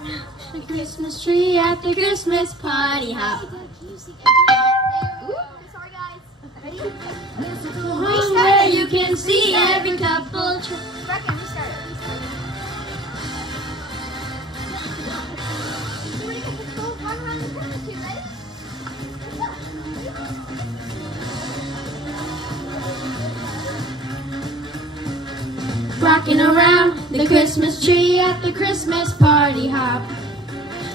The Christmas tree at the Christmas party hop. Sorry guys. Ready? Home where you can see every couple. Rockin, restart it. We're gonna get the run around the Christmas tree, ready? Rocking around the Christmas tree at the Christmas party hop.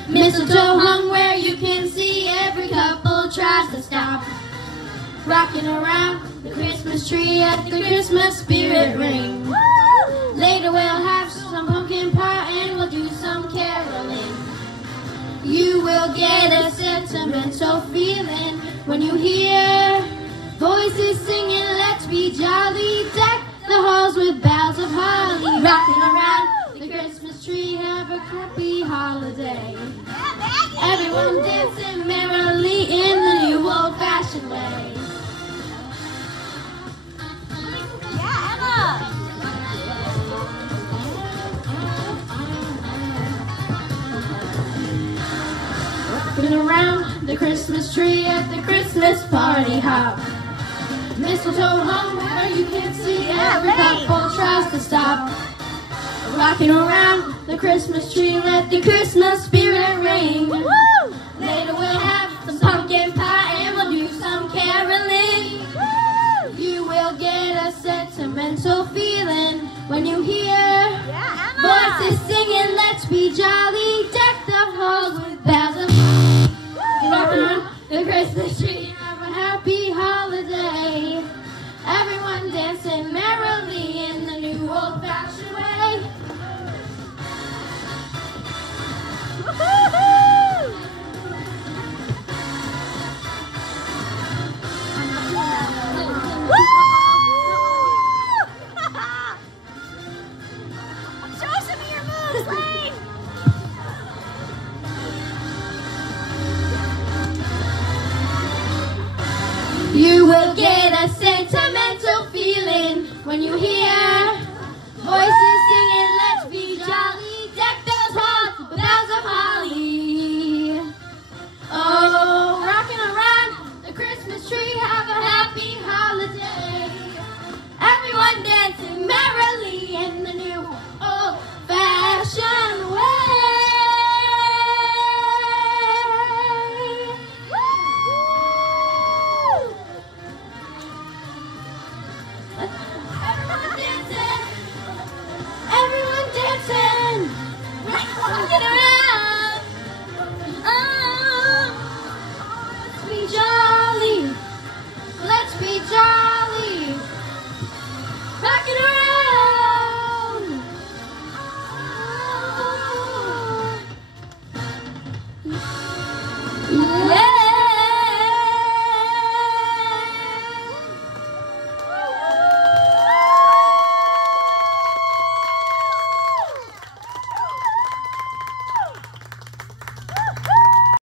Mistletoe hung where you can see every couple tries to stop. Rocking around the Christmas tree at the Christmas spirit ring. Later we'll have some pumpkin pie and we'll do some caroling. You will get a sentimental feeling when you hear voices singing, let's be jolly, deck the halls with boughs of holly. Rocking around the Christmas tree, have a happy holiday. Everyone dancing merrily in the new old-fashioned way. Yeah, Emma! Rocking around the Christmas tree at the Christmas party hop. Mistletoe hung where you can see every couple tries to stop. Rocking around the Christmas tree, let the Christmas spirit ring. Later we'll have some pumpkin pie and we'll do some caroling. You will get a sentimental feeling when you hear voices singing, let's be jolly, deck the halls with boughs of holly. Rocking around the Christmas tree, have a happy holiday. Everyone dancing merrily in the new old-fashioned way. Show us some of your moves, Lane! You will get a sentimental feeling when you hear voices singing, let's be jolly, deck those halls with boughs of holly. Oh, rocking around the Christmas tree, have a happy holiday. Everyone dancing merrily in the new old-fashioned way. Everyone dancing! Everyone dancing!